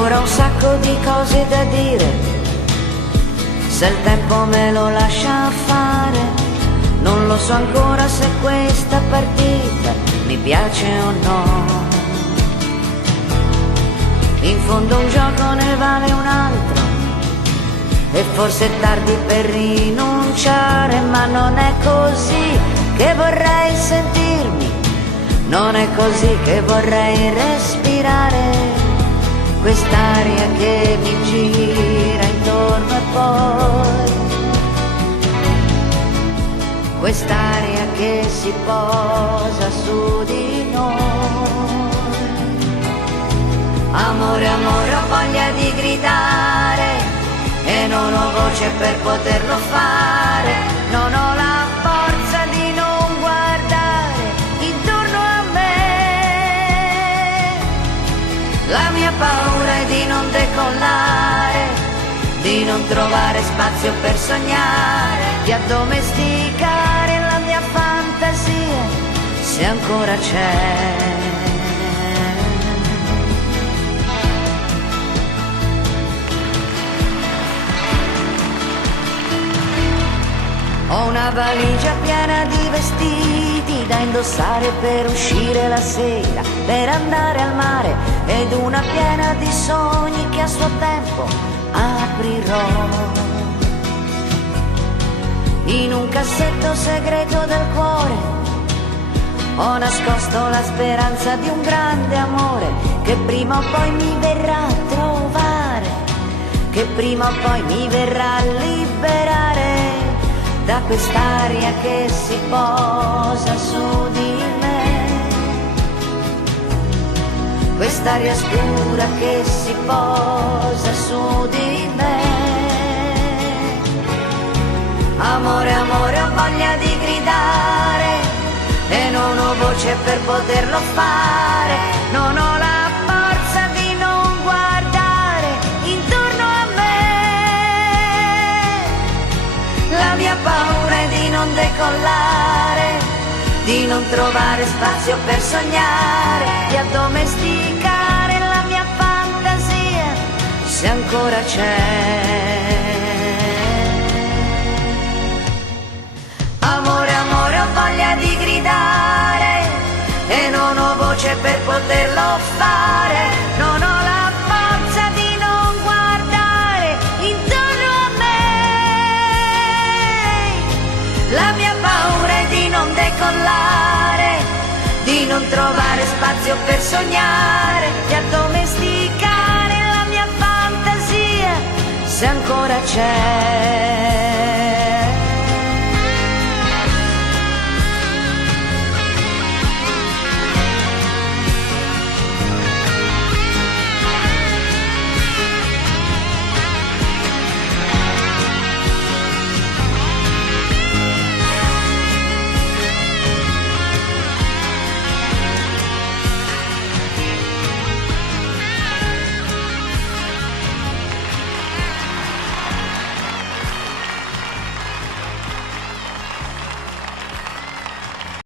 ancora un sacco di cose da dire, se il tempo me lo lascia fare. Non lo so ancora se questa partita mi piace o no. In fondo un gioco ne vale un altro, e forse è tardi per rinunciare, ma non è così che vorrei sentirmi, non è così che vorrei respirare quest'aria che mi gira intorno e poi quest'aria che si posa su di noi. Amore, amore, ho voglia di gridare e non ho voce per poterlo fare, non ho la forza di non guardare intorno a me. La mia paura è di non decollare, di non trovare spazio per sognare, di addomesticare la mia fantasia, se ancora c'è. Ho una valigia piena di vestiti da indossare per uscire la sera, per andare al mare, ed una piena di sogni che a suo tempo aprirò. In un cassetto segreto del cuore ho nascosto la speranza di un grande amore che prima o poi mi verrà a trovare, che prima o poi mi verrà a liberare da quest'aria che si posa su di me, quest'aria scura che si posa su di me. Amore, amore, ho voglia di gridare e non ho voce per poterlo fare, non ho la forza di non guardare intorno a me. La mia paura è di non decollare, di non trovare spazio per sognare, di addomesticare la mia fantasia, se ancora c'è. Amore, amore, ho voglia di gridare e non ho voce per poterlo fare, non ho la forza di non guardare intorno a me. La mia paura è di non decollare, di non trovare spazio per sognare, di addomesticare la mia fantasia, se ancora c'è.